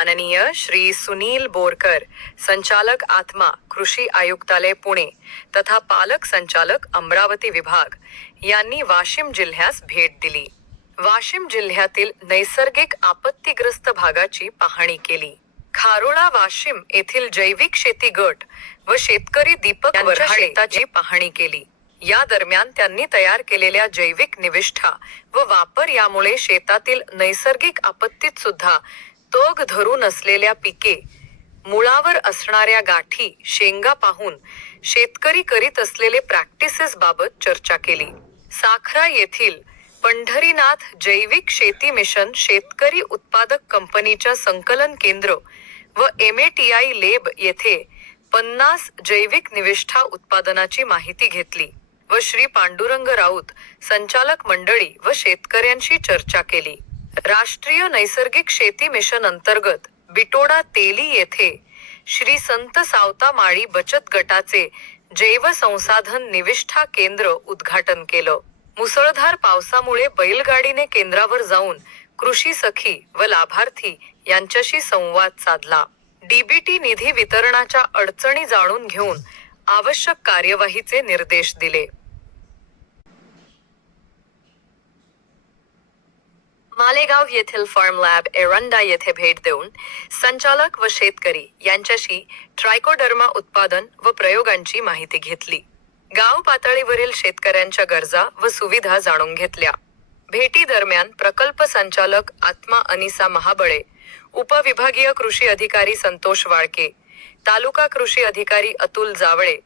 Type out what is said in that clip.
माननीय श्री सुनील बोरकर संचालक आत्मा कृषी आयुक्तालय पुणे तथा पालक संचालक अमरावती विभाग यांनी वाशिम जिल्ह्यास भेट दिली. वाशिम जिल्ह्यातील नैसर्गिक आपत्तीग्रस्त भागाची पाहणी केली. खारोळा वाशिम येथील जैविक शेती गट व शेतकरी दीपक शेताची पाहणी केली. या दरम्यान त्यांनी तयार केलेल्या जैविक निविष्ठा व वापर यामुळे शेतातील नैसर्गिक आपत्तीत सुद्धा तोग धरून असलेल्या पिके मुळावर असणाऱ्या गाठी शेंगा पाहून शेतकरी करीत असलेले प्रॅक्टिसेस बाबत चर्चा केली. साखरा येथील पंढरीनाथ जैविक शेती मिशन शेतकरी उत्पादक कंपनीच्या संकलन केंद्र व एमएटीआय लेब येथे पन्नास जैविक निविष्ठा उत्पादनाची माहिती घेतली व श्री पांडुरंग राऊत संचालक मंडळी व शेतकऱ्यांशी चर्चा केली. राष्ट्रीय नैसर्गिक शेती मिशन अंतर्गत बिटोडा तेली येथे श्री संत सावता माळी बचत गटाचे जैव संसाधन निविष्ठा केंद्र उद्घाटन केलं. मुसळधार पावसामुळे बैलगाडीने केंद्रावर जाऊन कृषी सखी व लाभार्थी यांच्याशी संवाद साधला. डीबीटी निधी वितरणाच्या अडचणी जाणून घेऊन आवश्यक कार्यवाहीचे निर्देश दिले. मालेगाव येथील फार्म लॅब एरंडा येथे भेट देऊन संचालक व शेतकरी यांच्याशी ट्रायकोडर्मा उत्पादन व प्रयोगांची माहिती घेतली. गाव पातळीवरील शेतकऱ्यांच्या गरजा व सुविधा जाणून घेतल्या. भेटी दरम्यान प्रकल्प संचालक आत्मा अनिसा महाबळे उपविभागीय कृषी अधिकारी संतोष वाळके तालुका कृषी अधिकारी अतुल जावळे